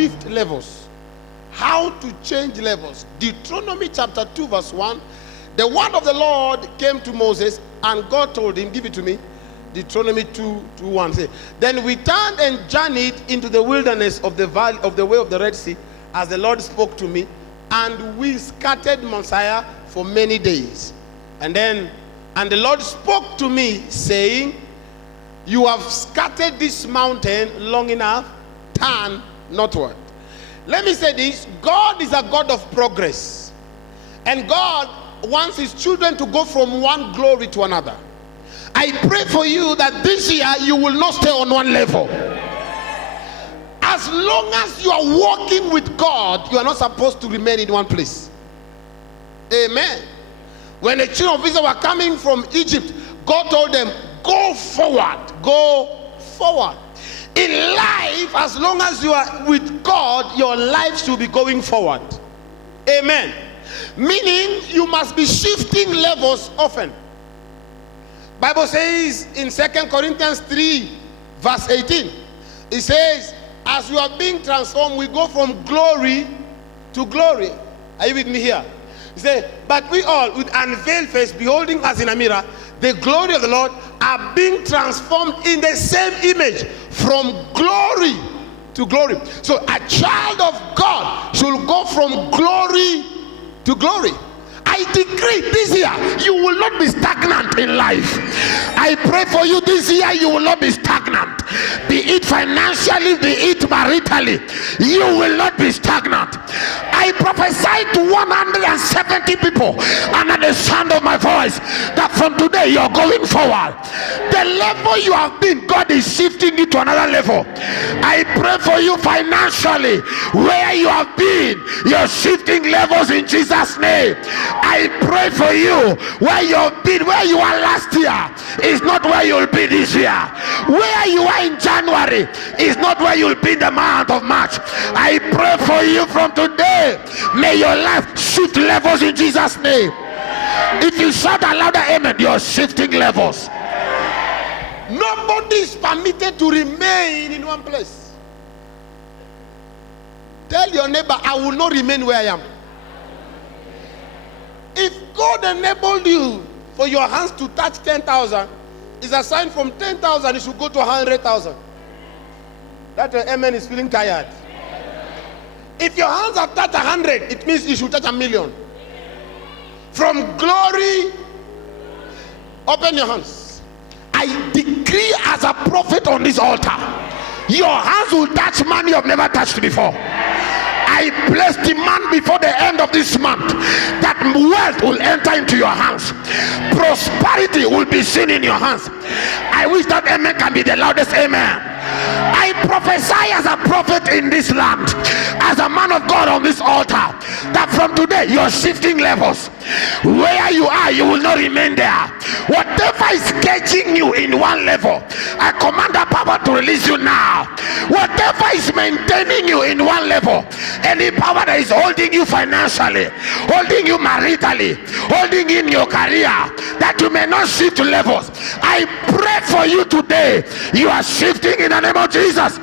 shift levels. How to change levels. Deuteronomy chapter 2 verse 1. The word of the Lord came to Moses, and God told him, give it to me. Deuteronomy 2:1 say, then we turned and journeyed into the wilderness of the valley of the way of the Red Sea, as the Lord spoke to me, and we scattered Mount Seir for many days. And the Lord spoke to me, saying, you have scattered this mountain long enough, turn northward. Let me say this, God is a God of progress. And God wants his children to go from one glory to another. I pray for you that this year you will not stay on one level. As long as you are walking with God, you are not supposed to remain in one place. Amen. When the children of Israel were coming from Egypt, God told them, go forward, go forward. In life, as long as you are with God, your life should be going forward. Amen. Meaning you must be shifting levels often. Bible says in 2 Corinthians 3 verse 18, it says, as you are being transformed, we go from glory to glory. Are you with me here? It says, but we all with unveiled face, beholding as in a mirror the glory of the Lord, are being transformed in the same image from glory to glory. So a child of God should go from glory to glory. I decree this year you will not be stagnant in life. I pray for you this year you will not be stagnant. Be it financially, be it maritally, you will not be stagnant. I prophesy to 170 people under the sound of my voice that from today you are going forward. The level you have been, God is shifting you to another level. I pray for you financially, where you have been, you're shifting levels in Jesus' name. I pray for you, where you have been, where you are last year is not where you'll be this year. Where you are in January is not where you'll be in the month of March. I pray for you from today, may your life shift levels in Jesus' name. If you shout a louder amen, you're shifting levels. Nobody is permitted to remain in one place. Tell your neighbor, I will not remain where I am. If God enabled you for your hands to touch 10,000, it's a sign from 10,000 it should go to 100,000. That amen is feeling tired. If your hands have touched 100, it means you should touch 1,000,000. From glory, open your hands. I decree as a prophet on this altar, your hands will touch money you have never touched before. I place demand before the end of this month that wealth will enter into your hands. Prosperity will be seen in your hands. I wish that amen can be the loudest amen. I prophesy as a prophet in this land, as a man of God on this altar, that from today you're shifting levels. Where you are, you will not remain there. Whatever is catching you in one level, I command that power to release you now. Whatever is maintaining you in one level, any power that is holding you financially, holding you maritally, holding in your career, that you may not shift levels, I pray for you today. You are shifting in the name of Jesus.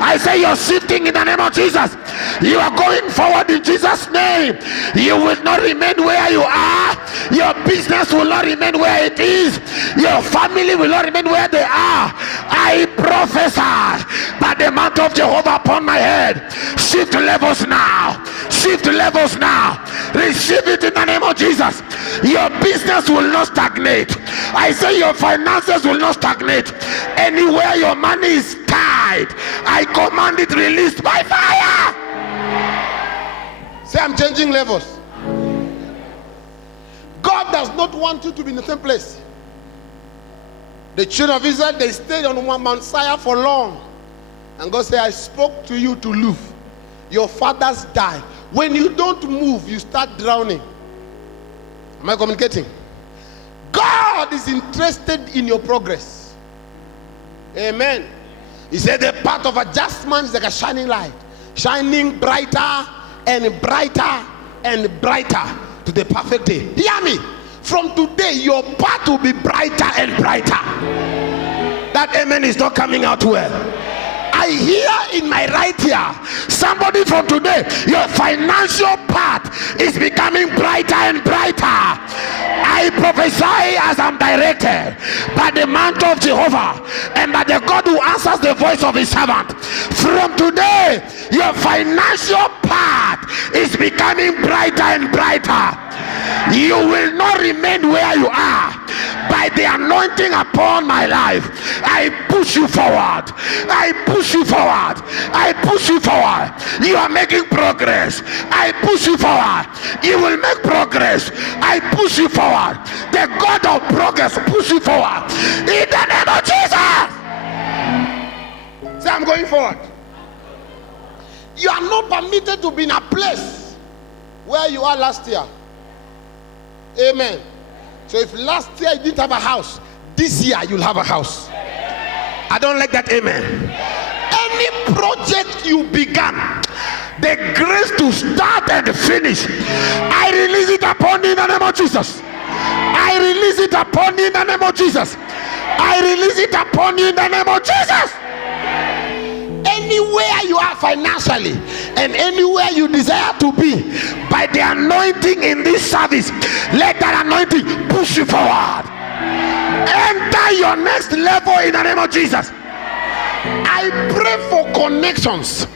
I say you're shifting in the name of Jesus. You are going forward in Jesus' name. You will not remain where you are. Your business will not remain where it is. Your family will not remain where they are. I prophesy by the mantle of Jehovah upon my head. Shift levels now. Shift levels now. Receive it in the name of Jesus. Your business will not stagnate. I say your finances will not stagnate. Anywhere your money is tied, I command it released by fire. Say, I'm changing levels. God does not want you to be in the same place. The children of Israel, they stayed on Mount Seir for long. And God said, I spoke to you to live. Your fathers died. When you don't move, you start drowning. Am I communicating? God is interested in your progress. Amen. He said the path of a just man is like a shining light, shining brighter and brighter and brighter to the perfect day. Hear me. From today, your path will be brighter and brighter. That amen is not coming out well. I hear in my right ear, somebody from today, your financial path is becoming brighter and brighter. I prophesy as I'm directed by the mantle of Jehovah and by the God who answers the voice of his servant. From today, your financial path is becoming brighter and brighter. You will not remain where you are. By the anointing upon my life, I push you forward. I push you forward. I push you forward. You are making progress. I push you forward. You will make progress. I push you forward. The God of progress push you forward. In the name of Jesus. Say, I'm going forward. You are not permitted to be in a place where you are last year. Amen. So if last year you didn't have a house, this year you'll have a house. I don't like that. Amen. Any project you began, the grace to start and finish, I release it upon you in the name of Jesus. I release it upon you in the name of Jesus. I release it upon you in the name of Jesus. Anywhere you are financially and anywhere you desire to be, by the anointing in this service, let that anointing push you forward. Enter your next level in the name of Jesus. I pray for connections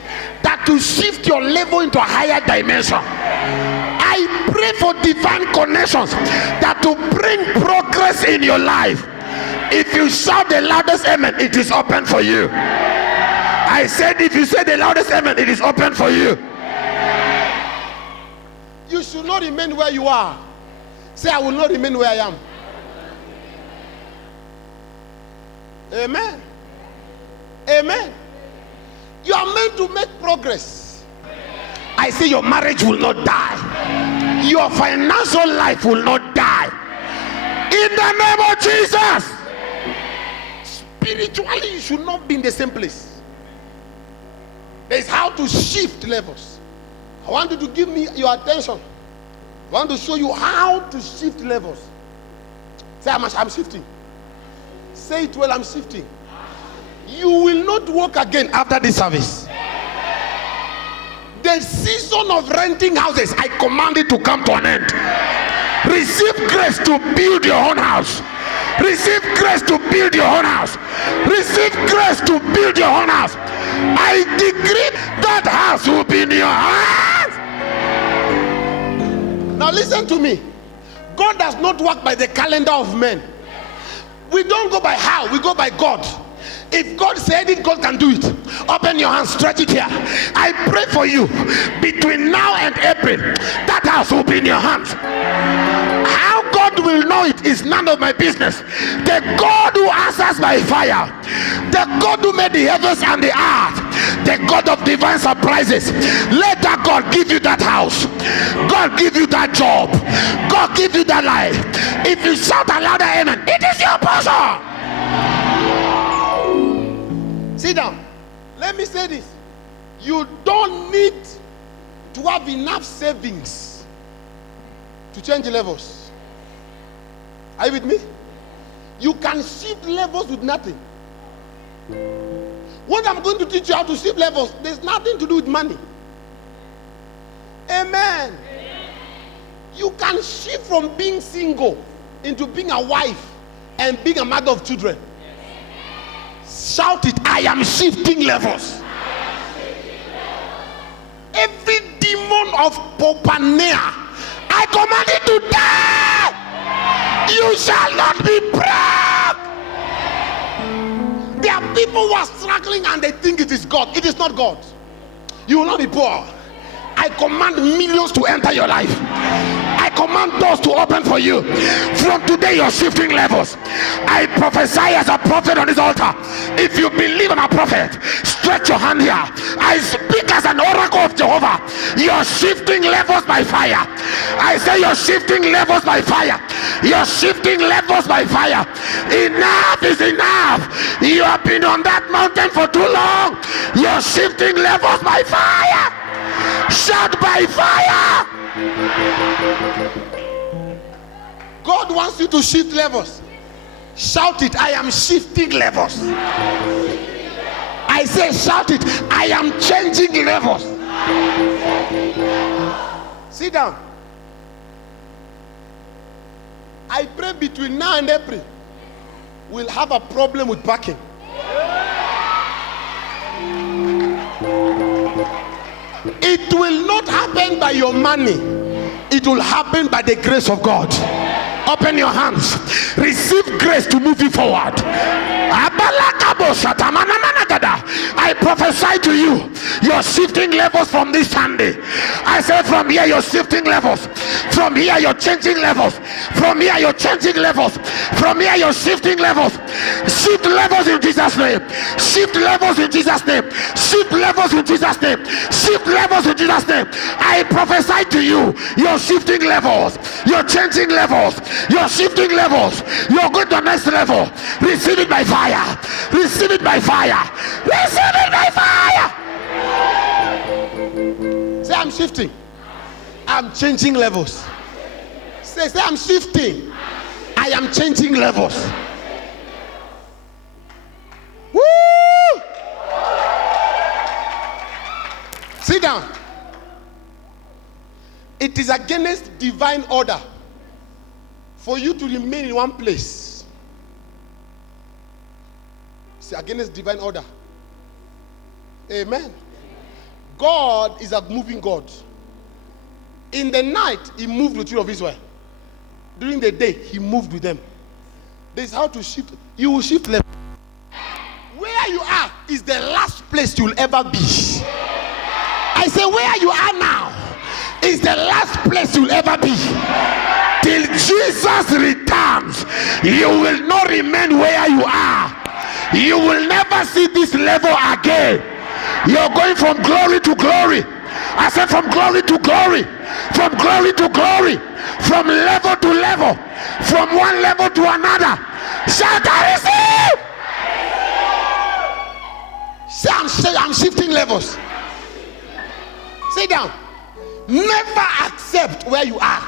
that will shift your level into a higher dimension. I pray for divine connections that will bring progress in your life. If you shout the loudest amen, it is open for you. I said, if you say the loudest amen, it is open for you. You should not remain where you are. Say, I will not remain where I am. Amen. Amen. You are meant to make progress. I say your marriage will not die. Your financial life will not die. In the name of Jesus. Spiritually, you should not be in the same place. There is how to shift levels. I want you to give me your attention. I want to show you how to shift levels. Say, I'm shifting. Say it well, I'm shifting. You will not walk again after this service. The season of renting houses, I command it to come to an end. Receive grace to build your own house. Receive grace to build your own house. Receive grace to build your own house. I decree that house will be in your hands. Now listen to me. God does not work by the calendar of men. We don't go by how, we go by God. If God said it, God can do it. Open your hands, stretch it here. I pray for you between now and April, that house will be in your hands. How God will know it is none of my business. The God who answers by fire, the God who made the heavens and the earth, the God of divine surprises, let that God give you that house. God give you that job. God give you that life. If you shout a louder amen, it is your portion. Sit down. Let me say this. You don't need to have enough savings to change levels. Are you with me? You can shift levels with nothing. What I'm going to teach you how to shift levels, there's nothing to do with money. Amen. You can shift from being single into being a wife and being a mother of children. Shout it, I am shifting levels. Every demon of Popanea, I command it to die. You shall not be broke. There are people who are struggling and they think it is God. It is not God. You will not be poor. I command millions to enter your life. I command doors to open for you. From today, you're shifting levels. I prophesy as a prophet on this altar. If you believe I'm a prophet, stretch your hand here. I speak as an oracle of Jehovah. You're shifting levels by fire. I say you're shifting levels by fire. You're shifting levels by fire. Enough is enough. You have been on that mountain for too long. You're shifting levels by fire. Shout by fire. God wants you to shift levels. Shout it, I am shifting levels. I say, shout it. I am changing levels. Sit down. I pray between now and April, we'll have a problem with parking. It will not happen by your money. It will happen by the grace of God. Open your hands. Receive grace to move you forward. I prophesy to you, you're shifting levels from this Sunday. I said from here you're shifting levels. From here you're changing levels. From here you're changing levels. From here you're shifting levels. Shift levels in Jesus' name. Shift levels in Jesus' name. Shift levels in Jesus' name. Shift levels in Jesus' name. I prophesy to you, you're shifting levels. You're changing levels. You're shifting levels. You're going to the next level. Receive it by fire. Receive it by fire. Receive it by fire. Say, I'm shifting. I'm changing levels. Say, I'm shifting. I am changing levels. Woo! Sit down. It is against divine order for you to remain in one place. It's against divine order. Amen. God is a moving God. In the night, he moved with the children of Israel. During the day, he moved with them. This is how to shift. You will shift level. Where you are is the last place you'll ever be. I say, where you are now is the last place you'll ever be. Till Jesus returns, you will not remain where you are. You will never see this level again. You're going from glory to glory. I said from glory to glory. From glory to glory. From level to level. From one level to another. Shout, I receive. Say, I'm shifting levels. Sit down. Never accept where you are.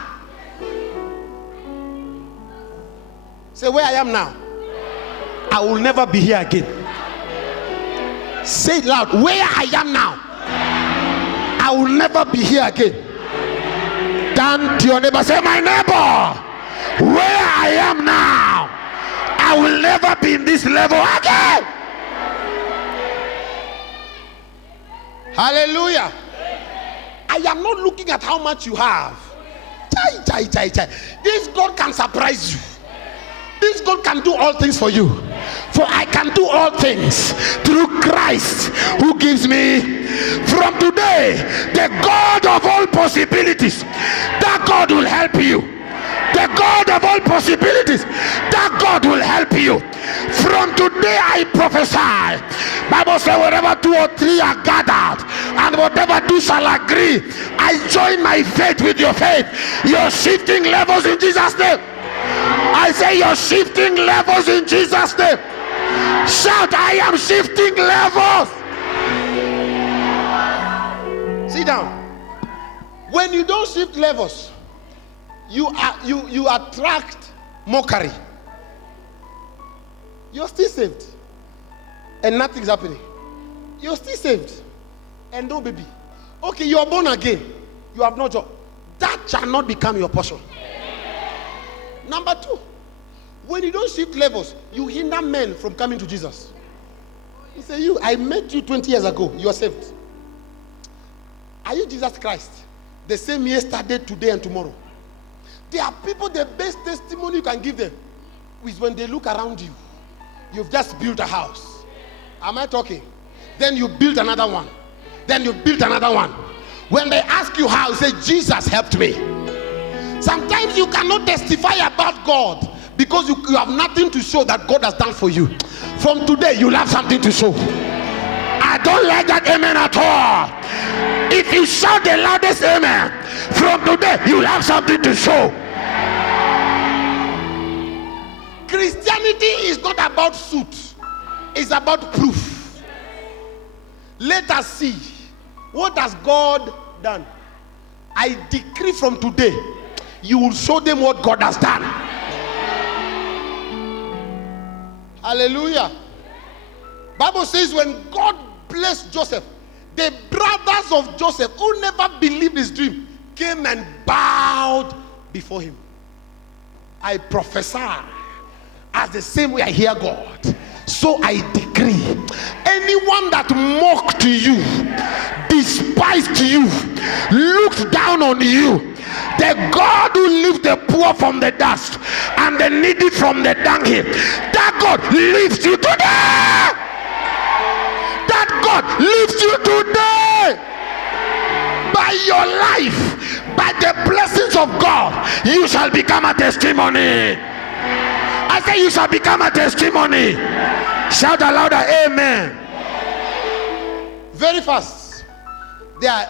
Say, where I am now, I will never be here again. Say it loud. Where I am now, I will never be here again. Turn to your neighbor. Say, my neighbor, where I am now, I will never be in this level again. Hallelujah. I am not looking at how much you have. This God can surprise you. This God can do all things for you. For I can do all things through Christ who gives me. From today, the God of all possibilities, that God will help you. The God of all possibilities, that God will help you. From today I prophesy. Bible says wherever 2 or 3 are gathered, and whatever 2 shall agree, I join my faith with your faith. You're shifting levels in Jesus' name. I say you're shifting levels in Jesus' name. Shout, I am shifting levels. Sit down. When you don't shift levels, you attract mockery. You're still saved and nothing's happening. You're still saved and no baby. Okay, you are born again. You have no job. That shall not become your portion. Number 2, when you don't shift levels, you hinder men from coming to Jesus. He say, I met you 20 years ago. You are saved. Are you Jesus Christ? The same yesterday, today, and tomorrow. There are people, the best testimony you can give them is when they look around you. You've just built a house. Am I talking? Then you build another one. Then you build another one. When they ask you how, you say, Jesus helped me. Sometimes you cannot testify about God because you have nothing to show that God has done for you. From today, you'll have something to show. I don't like that amen at all. If you shout the loudest amen, from today, you'll have something to show. Christianity is not about suit. It's about proof. Let us see. What has God done? I decree from today, you will show them what God has done. Hallelujah. Bible says when God blessed Joseph, the brothers of Joseph who never believed his dream came and bowed before him. I prophesy, as the same way I hear God, so I decree, anyone that mocked you, despised you, looked down on you, the God who lifts the poor from the dust and the needy from the dunghill, that God lifts you today. That God lifts you today. By your life, by the blessings of God, you shall become a testimony. I say you shall become a testimony. Shout louder, amen. Very fast. There are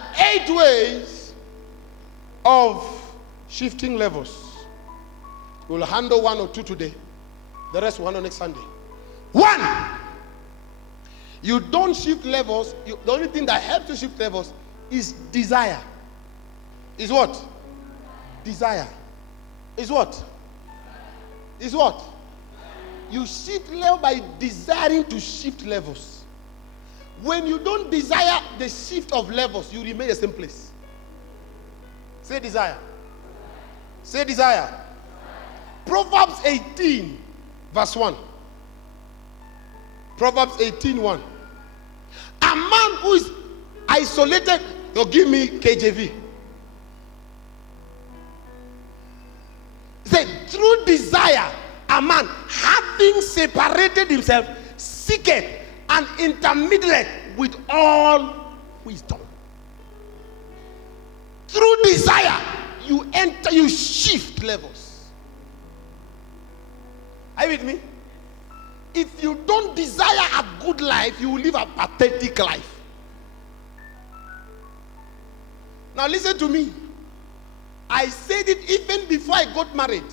8 ways of shifting levels. We'll handle 1 or 2 today. The rest will handle next Sunday. 1. You don't shift levels. The only thing that helps you shift levels is desire. Is what? Desire. Is what? Is what? You shift level by desiring to shift levels. When you don't desire the shift of levels, you remain the same place. Say desire. Say desire. Proverbs 18, verse 1. Proverbs 18:1. A man who is isolated, give me KJV. Say, through desire, a man having separated himself, seeketh an intermediate with all wisdom. Through desire, you enter, you shift levels. Are you with me? If you don't desire a good life, you will live a pathetic life. Now listen to me. I said it even before I got married.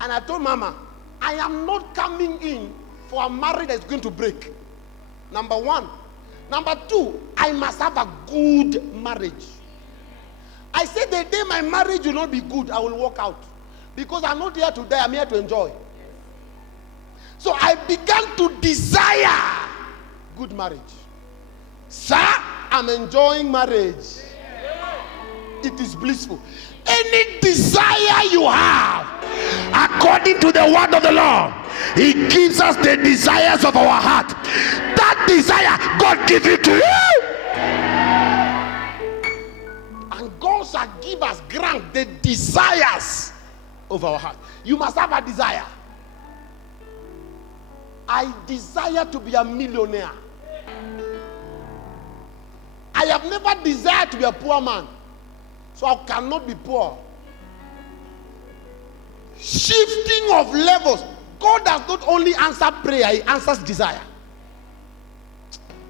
And I told Mama, I am not coming in for a marriage that's going to break. Number 1. Number 2, I must have a good marriage. I said the day my marriage will not be good, I will walk out. Because I'm not here to die, I'm here to enjoy. So I began to desire good marriage. Sir, I'm enjoying marriage. It is blissful. Any desire you have, according to the word of the Lord, He gives us the desires of our heart. That desire, God give it to you. And God shall give us, grant the desires of our heart. You must have a desire. I desire to be a millionaire. I have never desired to be a poor man, so I cannot be poor. Shifting of levels. God does not only answer prayer, He answers desire.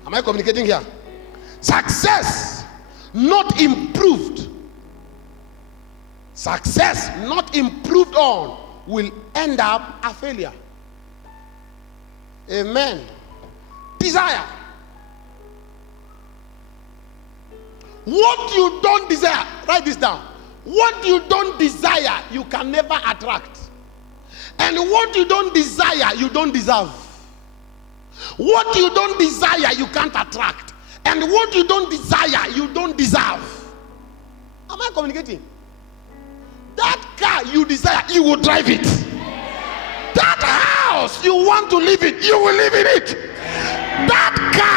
Am I communicating here? Success not improved. Success not improved on will end up a failure. Amen. Desire. What you don't desire, write this down. What you don't desire, you can never attract. And what you don't desire, you don't deserve. What you don't desire, you can't attract. And what you don't desire, you don't deserve. Am I communicating? That car you desire, you will drive it. That house you want to live in, you will live in it. That car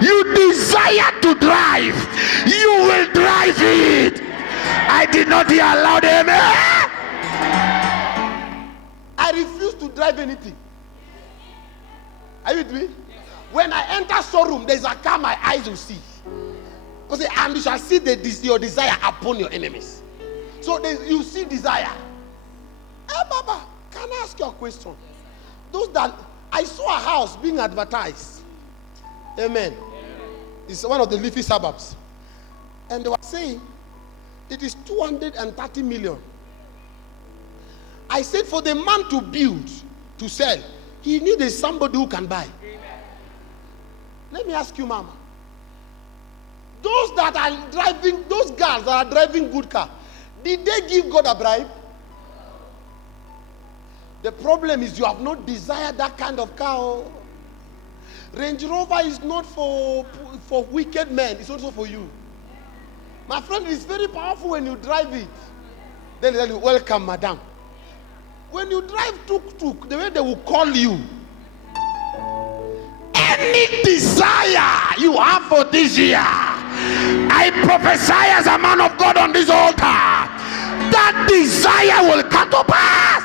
you desire to drive, you will drive it. I did not hear loud amen. I refuse to drive anything. Are you with me? When I enter showroom, there's a car my eyes will see. Because and you shall see your desire upon your enemies. So you see desire. Hey, Baba, can I ask you a question? Those that I saw a house being advertised. Amen. It's one of the leafy suburbs. And they were saying it is 230 million. I said for the man to build, to sell, he needed somebody who can buy. Let me ask you, Mama. Those that are driving, those girls that are driving good car, did they give God a bribe? The problem is you have not desired that kind of car. Range Rover is not for wicked men. It's also for you. My friend, it's very powerful when you drive it. Then they tell you, welcome, madam. When you drive tuk-tuk, the way they will call you, any desire you have for this year, I prophesy as a man of God on this altar, that desire will come to pass.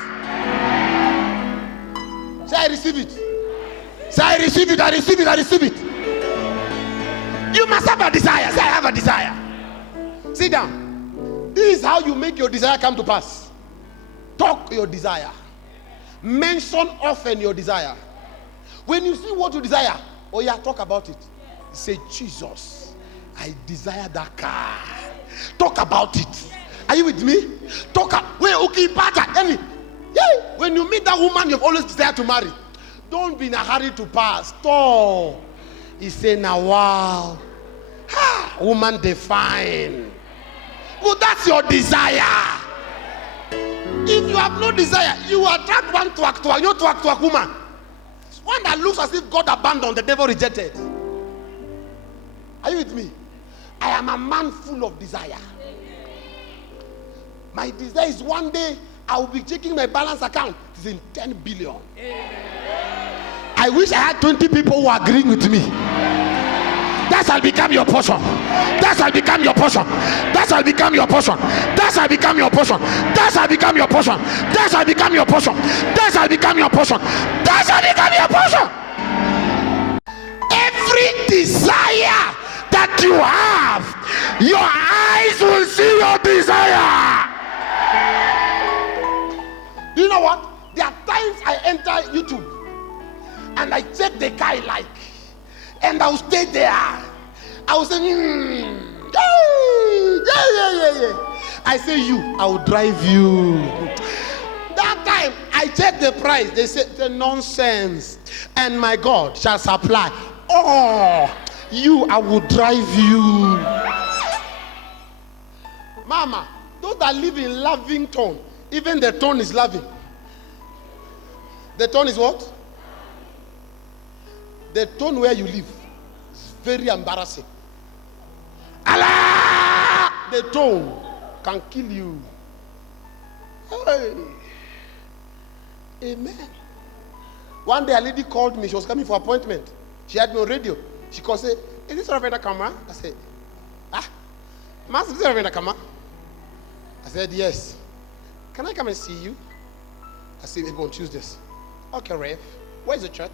Say, I receive it. Say, I receive it, I receive it, I receive it. You must have a desire. Say, I have a desire. Sit down. This is how you make your desire come to pass. Talk your desire. Mention often your desire. When you see what you desire, oh yeah, talk about it. Say, Jesus, I desire that car. Talk about it. Are you with me? Talk. When you meet that woman you've always desired to marry, don't be in a hurry to pass. Stop. He said, now wow. Woman define. Well, that's your desire. If you have no desire, you attract one twak, you twak woman. One that looks as if God abandoned, the devil rejected. Are you with me? I am a man full of desire. My desire is one day I will be checking my balance account. It's in 10 billion. I wish I had 20 people who are agreeing with me. That shall become your portion. That shall become your portion. That shall become your portion. That shall become your portion. That shall become your portion. That shall become your portion. That shall become your portion. That shall become your portion. Every desire that you have, your eyes will see your desire. You know what? There are times I enter YouTube and I check the car I like, and I'll stay there. I will say, yeah. I say, I will drive you. That time I check the price. They say the nonsense, and my God shall supply. Oh, I will drive you. Mama, those that live in Lavington, even the tone is loving. The tone is what? The tone where you live is very embarrassing. Allah! The tone can kill you. Hey. Amen. One day a lady called me. She was coming for appointment. She had me on radio. She called and said, is this Reverend Akama? I said, Master, is this Reverend Akama? I said, yes. Can I come and see you? I said, maybe on Tuesdays. Okay, Rev. Where's the church?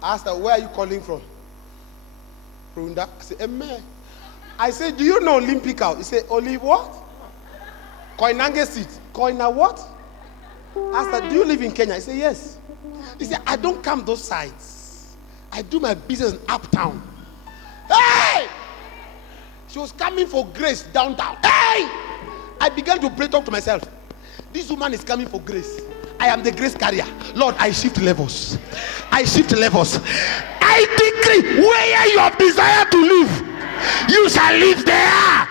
I asked her, where are you calling from? Runda. I said, Amen. I said, do you know Olympical? He said, Olive what? Koinange Street. Koina what? I asked her, do you live in Kenya? He said, yes. He said, I don't come those sides. I do my business in uptown. Hey! She was coming for grace downtown. Hey! I began to pray, talk to myself. This woman is coming for grace. I am the grace carrier. Lord, I shift levels. I shift levels. I decree, where you have desire to live, you shall live there.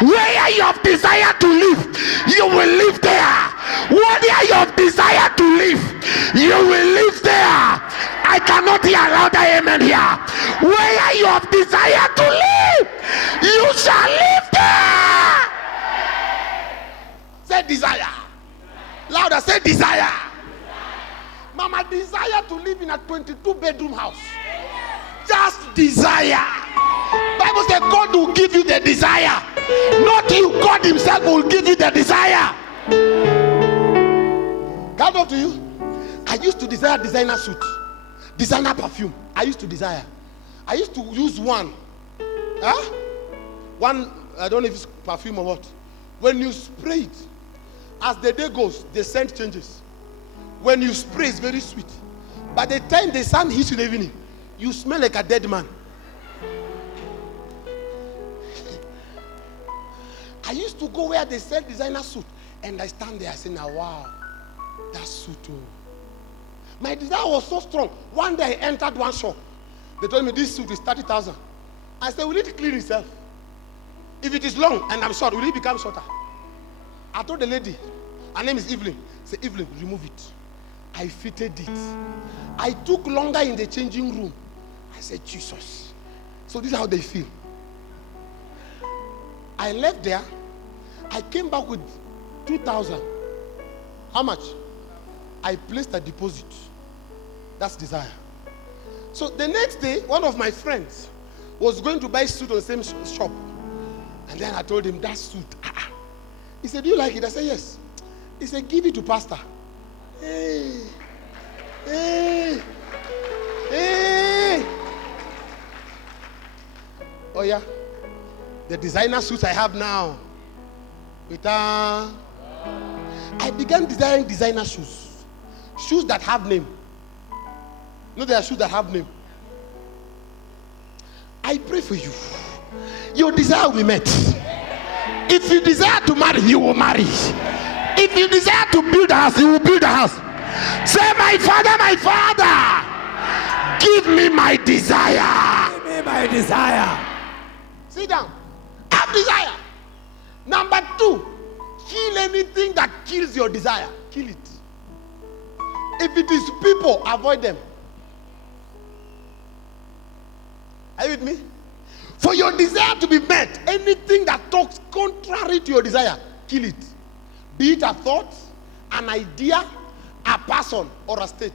Where you have desire to live, you will live there. Where you have desire to live, you will live there. I cannot hear louder amen here. Where you have desire to live, you shall live there. Say desire. Louder, say desire. Mama, desire to live in a 22-bedroom house. Just desire. Bible says God will give you the desire. Not you. God himself will give you the desire. God up to you. I used to desire designer suit, designer perfume. I used to desire. I used to use one. One, I don't know if it's perfume or what. When you spray it, as the day goes, the scent changes. When you spray, it's very sweet. By the time the sun hits you in the evening, you smell like a dead man. I used to go where they sell designer suit, and I stand there, I say, now wow, that suit. Oh. My desire was so strong. One day I entered one shop. They told me this suit is 30,000. I said, will it clean itself? If it is long and I'm short, will it become shorter? I told the lady, her name is Evelyn, Say, Evelyn, remove it. I fitted it. I took longer in the changing room. I said, Jesus. So this is how they feel. I left there. I came back with 2,000. How much? I placed a deposit. That's desire. So the next day, one of my friends was going to buy suit on the same shop. And then I told him, that suit. He said, do you like it? I said, yes. He said, give it to pastor. Hey. Hey. Hey. Oh yeah. The designer suits I have now. I began designing designer shoes. Shoes that have name. No, there are shoes that have name. I pray for you. Your desire will be met. If you desire to marry, you will marry. If you desire to build a house, you will build a house. Say, my father, give me my desire. Give me my desire. Sit down. Have desire. Number 2, kill anything that kills your desire. Kill it. If it is people, avoid them. Are you with me? For your desire to be met, anything that talks contrary to your desire, kill it. Be it a thought, an idea, a person, or a state.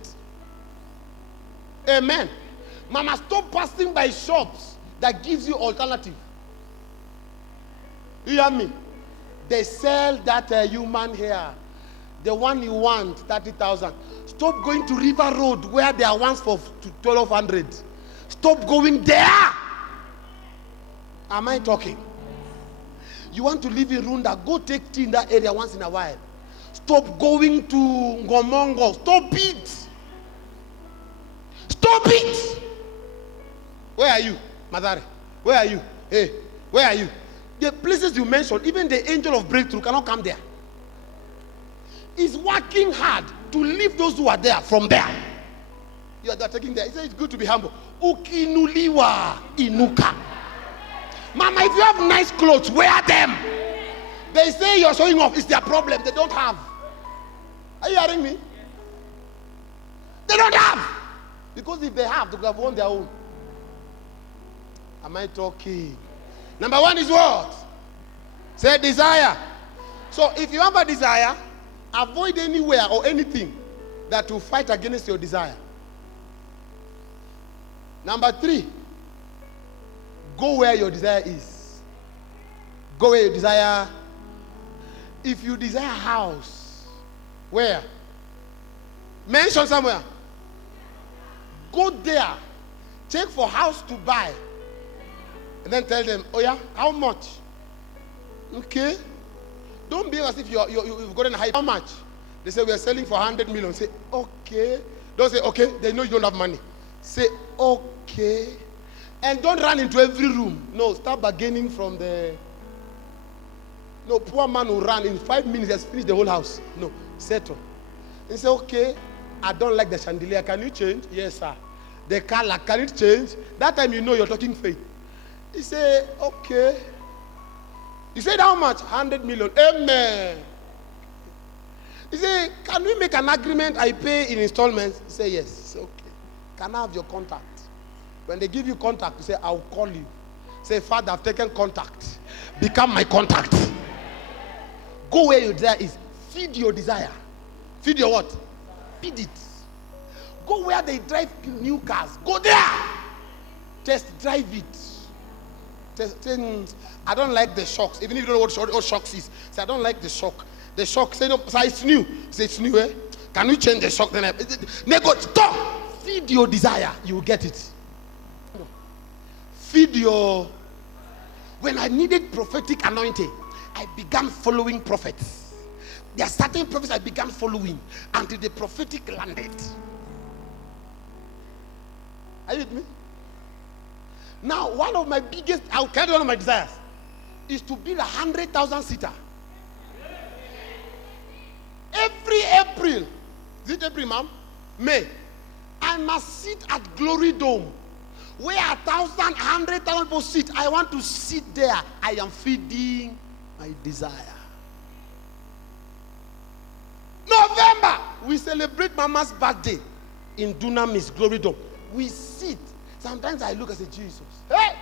Amen. Mama, stop passing by shops that gives you alternative. You hear me? They sell that human hair. The one you want, 30,000. Stop going to River Road where there are ones for 1,200. Stop going there. Am I talking? You want to live in Runda, go take tea in that area once in a while. Stop going to Ngomongo. Stop it. Stop it. Where are you, Madare? Where are you? Hey, where are you? The places you mentioned, even the angel of breakthrough cannot come there. He's working hard to lift those who are there from there. You are taking there. He said it's good to be humble. Ukinuliwa inuka. Mama, if you have nice clothes, wear them. They say you're showing off. It's their problem. They don't have. Are you hearing me? They don't have. Because if they have, they could have won their own. Am I talking? Number 1 is what? Say desire. So if you have a desire, avoid anywhere or anything that will fight against your desire. Number 3, go where your desire is. Go where your desire. If you desire a house, where? Mention somewhere. Go there. Check for house to buy. And then tell them, oh yeah, how much? Okay. Don't be as if you've gotten a high. How much? They say we are selling for 100 million. Say, okay. Don't say, okay. They know you don't have money. Say, okay. And don't run into every room. No, start bargaining from the... No, poor man will run. In 5 minutes, he has finished the whole house. No, settle. And say, okay, I don't like the chandelier. Can you change? Yes, sir. The color, can it change? That time you know you're talking faith. He say, okay. He said, how much? 100 million. Amen. He say, can we make an agreement I pay in installments? He say, yes. He say, okay. Can I have your contact? When they give you contact, you say, I'll call you. Say, Father, I've taken contact. Become my contact. Go where your desire is. Feed your desire. Feed your what? Feed it. Go where they drive new cars. Go there. Test drive it. I don't like the shocks. Even if you don't know what shocks is. Say, I don't like the shock. The shock. Say, no, say it's new. Say, it's new, eh? Can we change the shock? Then stop. Feed your desire. You will get it. Feed your... When I needed prophetic anointing, I began following prophets. There are certain prophets I began following until the prophetic landed. Are you with me? Now, one of my biggest, I'll tell you one of my desires, is to build 100,000 seater. Every April, is it April, ma'am? May, I must sit at Glory Dome, where 1,000, 100,000 people sit. I want to sit there. I am feeding my desire. November. we celebrate Mama's birthday in Dunamis Glory Dome. We sit. Sometimes I look and say, Jesus, hey,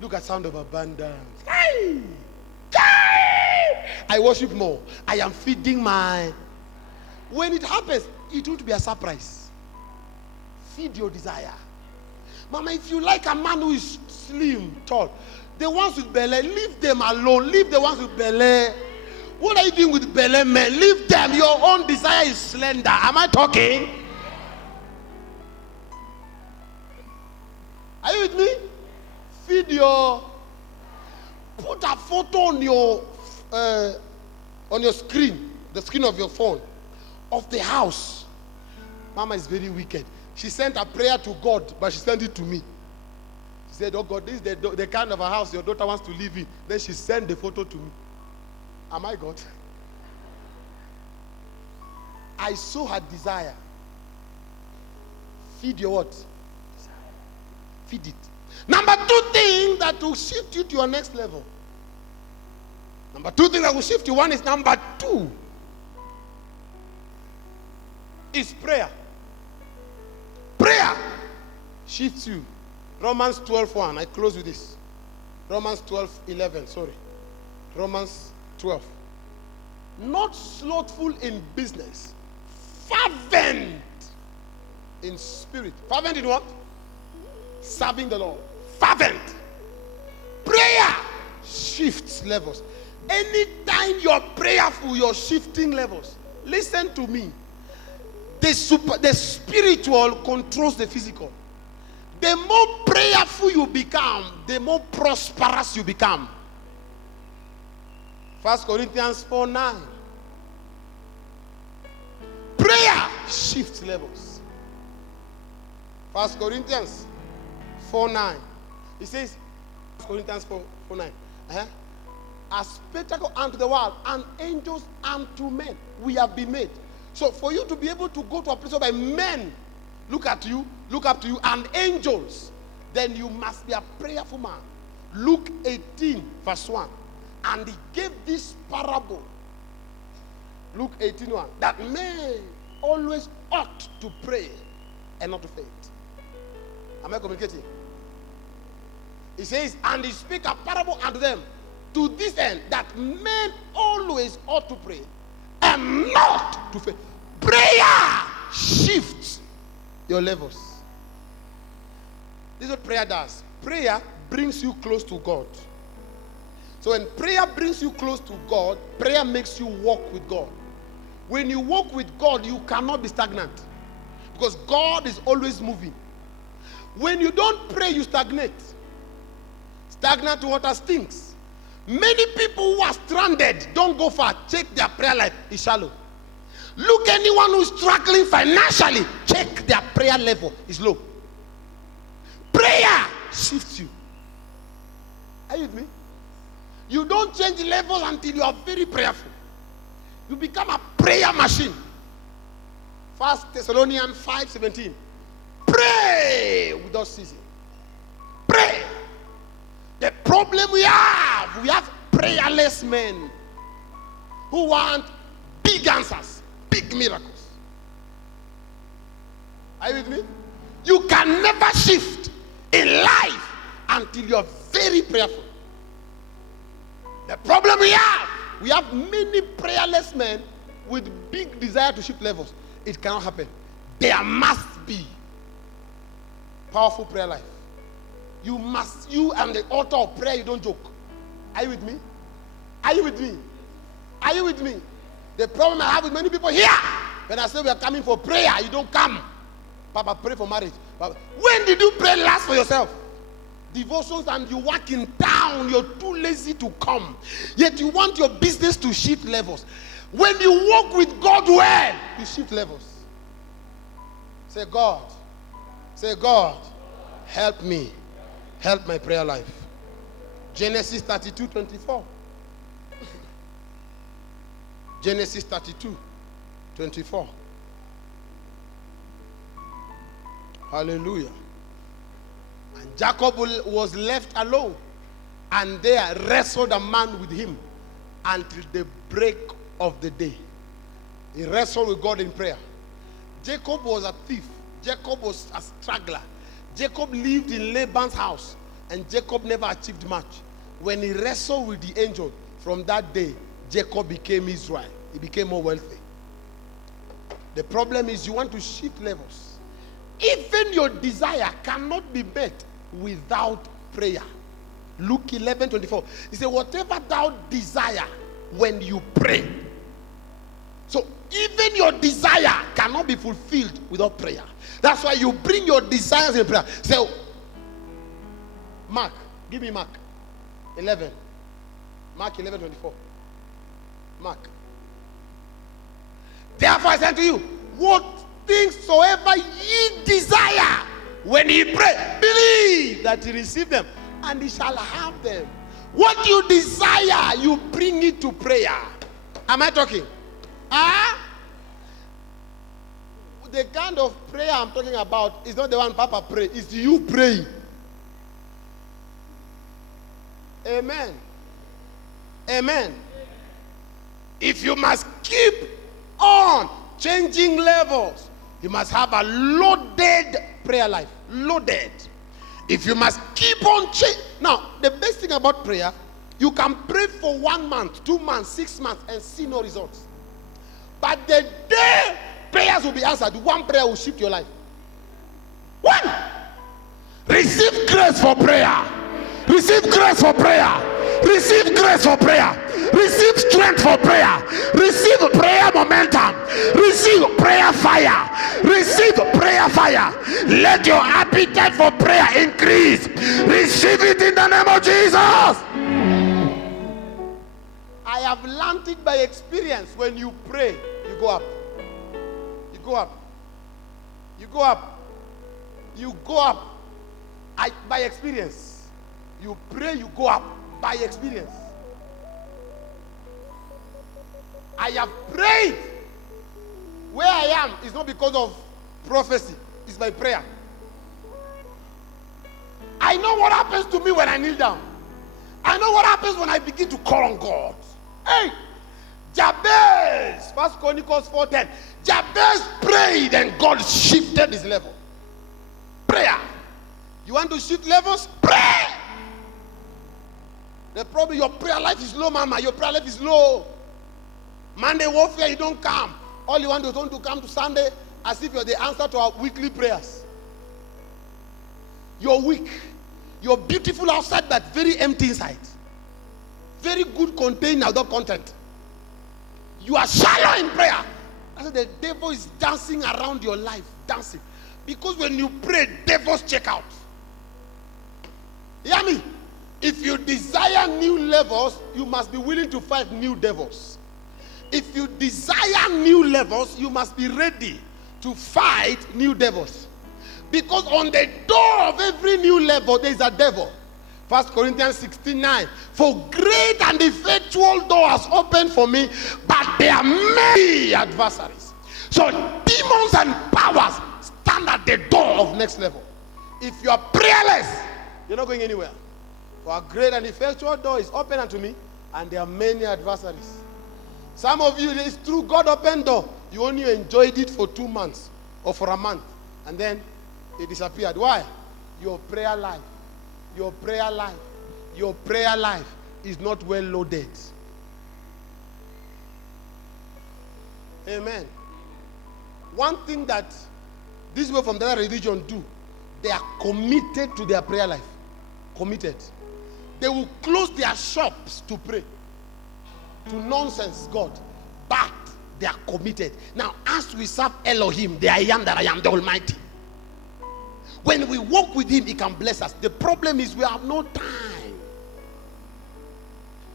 look at Sound of Abundance. Hey, hey. I worship more. I am feeding my. When it happens, it won't be a surprise. Feed your desire. Mama, if you like a man who is slim, tall, the ones with belly, leave them alone. Leave the ones with belly. What are you doing with belly men? Leave them. Your own desire is slender. Am I talking? Are you with me? Feed your. Put a photo on your screen, the screen of your phone, of the house. Mama is very wicked. She sent a prayer to God, but she sent it to me. She said, oh God, this is the kind of a house your daughter wants to live in. Then she sent the photo to me. Am I God? I saw her desire. Feed your what? Feed it. Number 2 thing that will shift you to your next level. Number 2 thing that will shift you. One is number 2 is prayer. Prayer shifts you. Romans 12:1. I close with this. Romans 12:11. Sorry. Romans 12. Not slothful in business, fervent in spirit. Fervent in what? Serving the Lord. Fervent. Prayer shifts levels. Anytime you're prayerful, you're shifting levels. Listen to me. The spiritual controls the physical. The more prayerful you become, the more prosperous you become. 1 Corinthians 4:9. Prayer shifts levels. 1 Corinthians 4:9. It says, 1 Corinthians 4:9. A spectacle unto the world, and angels unto men. We have been made. So for you to be able to go to a place where men look at you, look up to you, and angels, then you must be a prayerful man. Luke 18:1. And he gave this parable. Luke 18:1. That men always ought to pray and not to faint. Am I communicating? He says, and he spake a parable unto them to this end, that men always ought to pray and not to faint. Prayer shifts your levels. This is what prayer does. Prayer brings you close to God. So when prayer brings you close to God, prayer makes you walk with God. When you walk with God, you cannot be stagnant, because God is always moving. When you don't pray, you stagnate. Stagnant water stinks. Many people who are stranded don't go far. Check their prayer life. It's shallow. Look, anyone who's struggling financially, check their prayer level. It's low. Prayer shifts you. Are you with me? You don't change level until you are very prayerful. You become a prayer machine. 1 Thessalonians 5:17. Pray without ceasing. Pray. The problem we have prayerless men who want big answers, big miracles. Are you with me? You can never shift in life until you're very prayerful. The problem we have many prayerless men with big desire to shift levels. It cannot happen. There must be powerful prayer life. You and the altar of prayer, you don't joke. Are you with me? Are you with me? Are you with me? The problem I have with many people here, when I say we are coming for prayer, you don't come. Papa, pray for marriage. Papa, when did you pray last for yourself? Devotions, and you work in town, you're too lazy to come. Yet you want your business to shift levels. When you walk with God well, you shift levels. Say, God, help me. Help my prayer life. Genesis 32:24. Genesis 32:24. Hallelujah. And Jacob was left alone, and there wrestled a man with him until the break of the day. He wrestled with God in prayer. Jacob was a thief. Jacob was a struggler. Jacob lived in Laban's house, and Jacob never achieved much. When he wrestled with the angel, from that day, Jacob became Israel. He became more wealthy. The problem is you want to shift levels. Even your desire cannot be met without prayer. Luke 11:24. He said, whatever thou desire when you pray. So even your desire cannot be fulfilled without prayer. That's why you bring your desires in prayer. So, Mark, give me Mark 11. Mark 11:24. Mark. Therefore I say unto you, what things soever ye desire, when ye pray, believe that ye receive them, and ye shall have them. What you desire, you bring it to prayer. Am I talking? The kind of prayer I'm talking about is not the one Papa pray. It's you praying. Amen. Amen. If you must keep on changing levels, you must have a loaded prayer life. Loaded. If you must keep on changing. Now, the best thing about prayer, you can pray for 1 month, 2 months, 6 months, and see no results. But the day prayers will be answered, one prayer will shift your life. One. Receive grace for prayer. Receive grace for prayer. Receive grace for prayer. Receive strength for prayer. Receive prayer momentum. Receive prayer fire. Receive prayer fire. Let your appetite for prayer increase. Receive it in the name of Jesus. I have learned it by experience. When you pray, you go up. You go up. You go up. You go up. By experience. You pray, you go up. By experience. I have prayed. Where I am is not because of prophecy. It's by prayer. I know what happens to me when I kneel down. I know what happens when I begin to call on God. Hey, Jabez, 1 Chronicles 4:10. Jabez prayed and God shifted his level. Prayer. You want to shift levels? Pray. The problem, your prayer life is low, mama. Your prayer life is low. Monday warfare, you don't come. All you want is to come to Sunday as if you're the answer to our weekly prayers. You're weak. You're beautiful outside, but very empty inside. Very good container, without content. You are shallow in prayer. I said the devil is dancing around your life, dancing. Because when you pray, devils check out. Hear me? If you desire new levels, you must be willing to fight new devils. If you desire new levels, you must be ready to fight new devils. Because on the door of every new level, there is a devil. 1 Corinthians 16:9. For great and effectual doors open for me, but there are many adversaries. So demons and powers stand at the door of next level. If you are prayerless, you're not going anywhere. For a great and effectual door is open unto me, and there are many adversaries. Some of you, it's true, God opened door. You only enjoyed it for 2 months or for a month, and then it disappeared. Why? Your prayer life. Your prayer life. Your prayer life is not well loaded. Amen. One thing that these people from the other religion do, they are committed to their prayer life. Committed. They will close their shops to pray. To nonsense God. But they are committed. Now, as we serve Elohim, the I am that I am, the Almighty. When we walk with him, he can bless us. The problem is we have no time.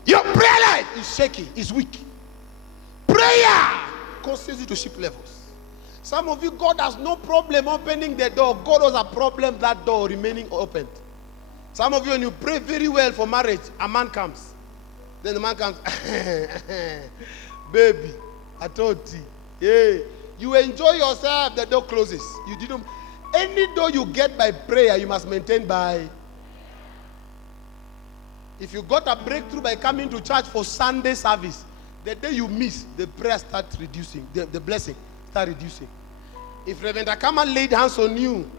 Your prayer life is shaky, is weak. Prayer causes you to shift levels. Some of you, God has no problem opening the door. God has a problem that door remaining opened. Some of you, when you pray very well for marriage, a man comes. Then the man comes, baby, I told you. Yeah. You enjoy yourself, the door closes. You didn't. Any door you get by prayer, you must maintain by. If you got a breakthrough by coming to church for Sunday service, the day you miss, the prayer starts reducing. The blessing starts reducing. If Reverend Akama laid hands on you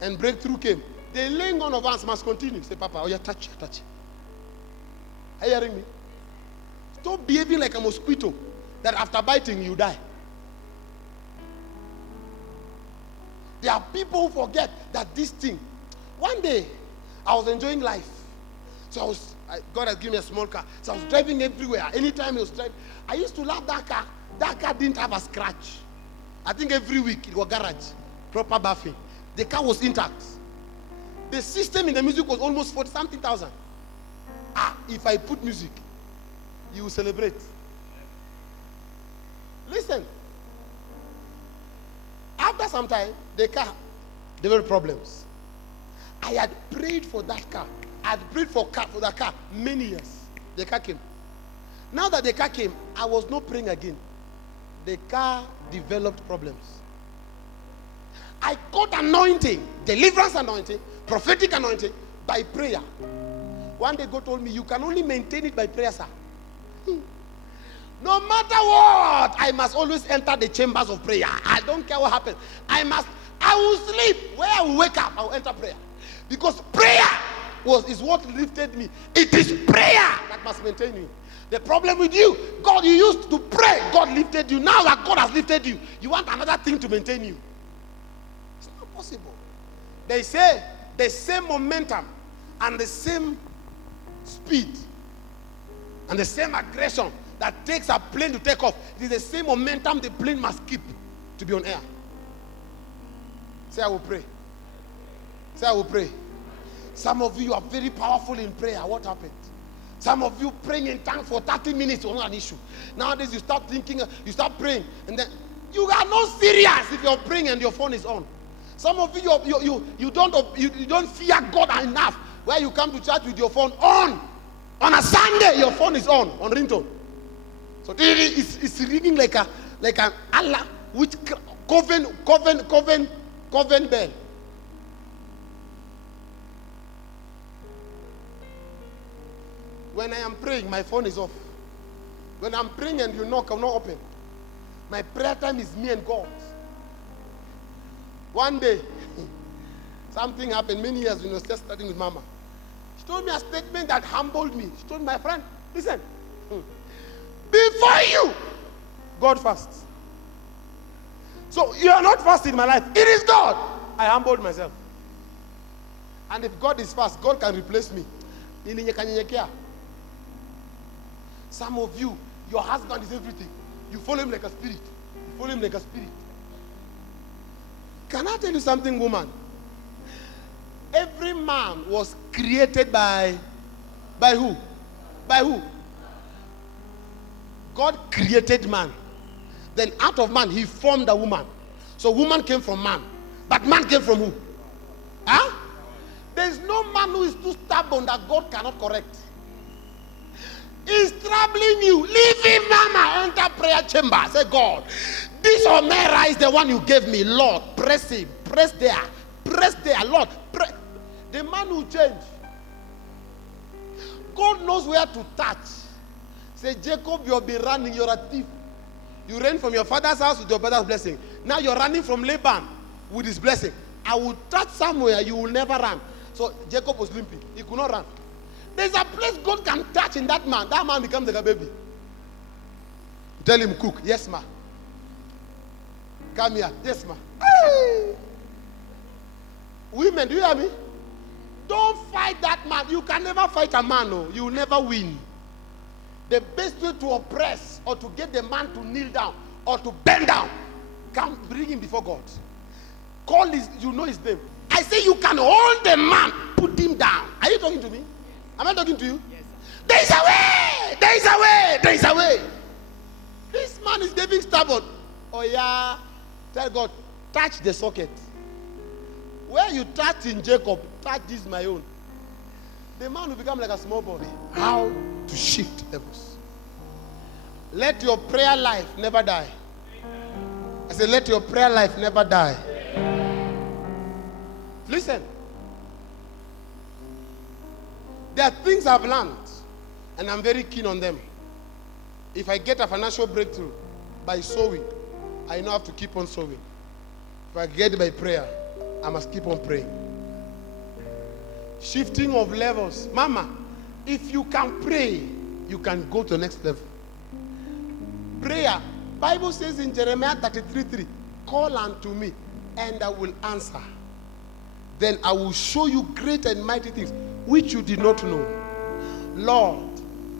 and breakthrough came, the laying on of hands must continue. Say, Papa, oh yeah, touch. Are you hearing me? Stop behaving like a mosquito that after biting you die. There are people who forget that this thing. One day, I was enjoying life. So God has given me a small car. So I was driving everywhere. Anytime I was driving, I used to love that car. That car didn't have a scratch. I think every week it was garage, proper buffing. The car was intact. The system in the music was almost 40-something thousand. If I put music, you will celebrate. Listen. After some time, the car developed problems. I had prayed for that car. I had prayed for that car many years. The car came. Now that the car came, I was not praying again. The car developed problems. I got anointing, deliverance anointing, prophetic anointing by prayer. One day God told me, you can only maintain it by prayer, sir. No matter what, I must always enter the chambers of prayer. I don't care what happens. I will sleep. Where I will wake up, I will enter prayer. Because prayer is what lifted me. It is prayer that must maintain me. The problem with you, God, you used to pray, God lifted you. Now that God has lifted you, you want another thing to maintain you. It's not possible. They say the same momentum and the same speed and the same aggression that takes a plane to take off, it is the same momentum the plane must keep to be on air. Say, I will pray. Say, I will pray. Some of you are very powerful in prayer. What happened? Some of you praying in tongues for 30 minutes was not an issue. Nowadays you start thinking, you start praying, and then you are not serious if you're praying and your phone is on. Some of you you don't fear God enough where you come to church with your phone on. On a Sunday your phone is on ringtone. So it's ringing like an Allah which coven bell. When I am praying, my phone is off. When I'm praying and you knock, I'm not open. My prayer time is me and God. One day, something happened many years when I was just studying with Mama. She told me a statement that humbled me. She told my friend, listen, before you, God fasts. So you are not fasting in my life. It is God. I humbled myself. And if God is fast, God can replace me. Some of you, your husband is everything. You follow him like a spirit. You follow him like a spirit. Can I tell you something, woman? Every man was created by who? By who? God created man. Then out of man, he formed a woman. So woman came from man. But man came from who? Huh? There is no man who is too stubborn that God cannot correct. He's troubling you. Leave him, Mama. Enter prayer chamber. Say, God, this Omera is the one you gave me. Lord, press him. Press there. Press there. Lord, press. The man will change. God knows where to touch. Say, Jacob, you'll be running. You're a thief. You ran from your father's house with your brother's blessing. Now you're running from Laban with his blessing. I will touch somewhere you will never run. So Jacob was limping. He could not run. There's a place God can touch in that man. That man becomes like a baby. Tell him, cook. Yes, ma. Come here. Yes, ma. Hey. Women, do you hear me? Don't fight that man. You can never fight a man. No. You will never win. The best way to oppress or to get the man to kneel down or to bend down, come bring him before God. Call his, you know his name. I say you can hold the man, put him down. Are you talking to me? Am I talking to you? Yes, sir. There is a way. There is a way. There is a way. This man is getting stubborn. Oh yeah. Tell God, touch the socket. Where you touch in Jacob, touch this my own. The man will become like a small boy. How to shift levels. Let your prayer life never die. I say, let your prayer life never die. Listen. There are things I've learned, and I'm very keen on them. If I get a financial breakthrough by sowing, I know I have to keep on sowing. If I get by prayer, I must keep on praying. Shifting of levels. Mama, if you can pray, you can go to the next level. Prayer. Bible says in Jeremiah 33:3, call unto me, and I will answer. Then I will show you great and mighty things which you did not know. Lord,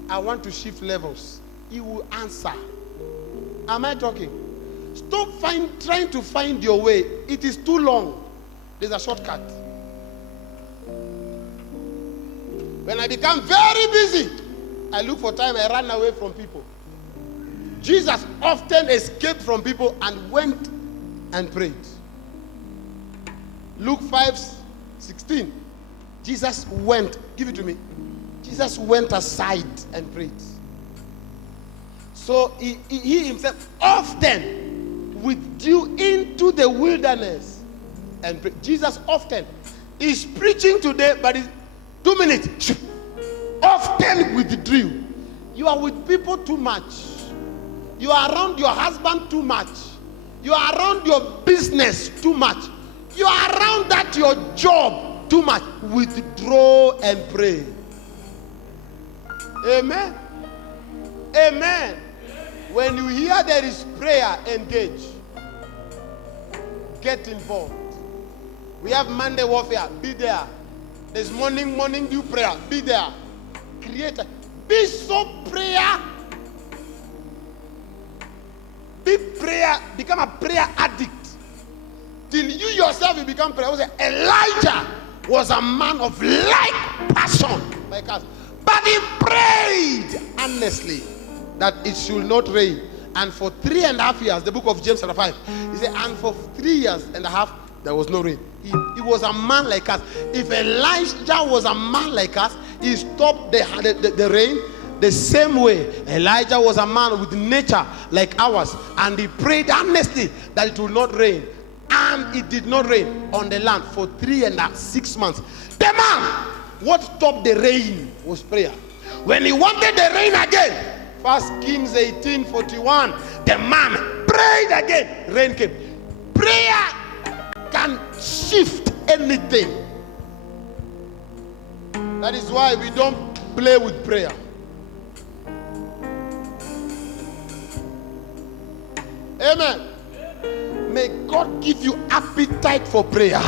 I want to shift levels. He will answer. Am I talking? Stop trying to find your way. It is too long. There's a shortcut. When I become very busy, I look for time, I run away from people. Jesus often escaped from people and went and prayed. Luke 5:16. Jesus went. Give it to me. Jesus went aside and prayed. So he himself often withdrew into the wilderness and prayed. Jesus often is preaching today, but it's 2 minutes. Often withdrew. You are with people too much. You are around your husband too much. You are around your business too much. You are around that your job too much. Withdraw and pray. Amen. Amen. When you hear there is prayer, engage. Get involved. We have Monday warfare. Be there. There's morning dew prayer. Be there. Create. Be so prayer. Be prayer. Become a prayer addict. Till you yourself will become prayer. Elijah was a man of like passion, like us. But he prayed earnestly that it should not rain. And for 3.5 years, the book of James chapter 5, he said, and for 3.5 years, there was no rain. He was a man like us. If Elijah was a man like us, he stopped the rain. The same way, Elijah was a man with nature like ours, and he prayed earnestly that it would not rain. And it did not rain on the land for 3.5 months. The man, what stopped the rain was prayer. When he wanted the rain again, 1 Kings 18:41, the man prayed again, rain came. Prayer can shift anything. That is why we don't play with prayer. Amen. May God give you appetite for prayer.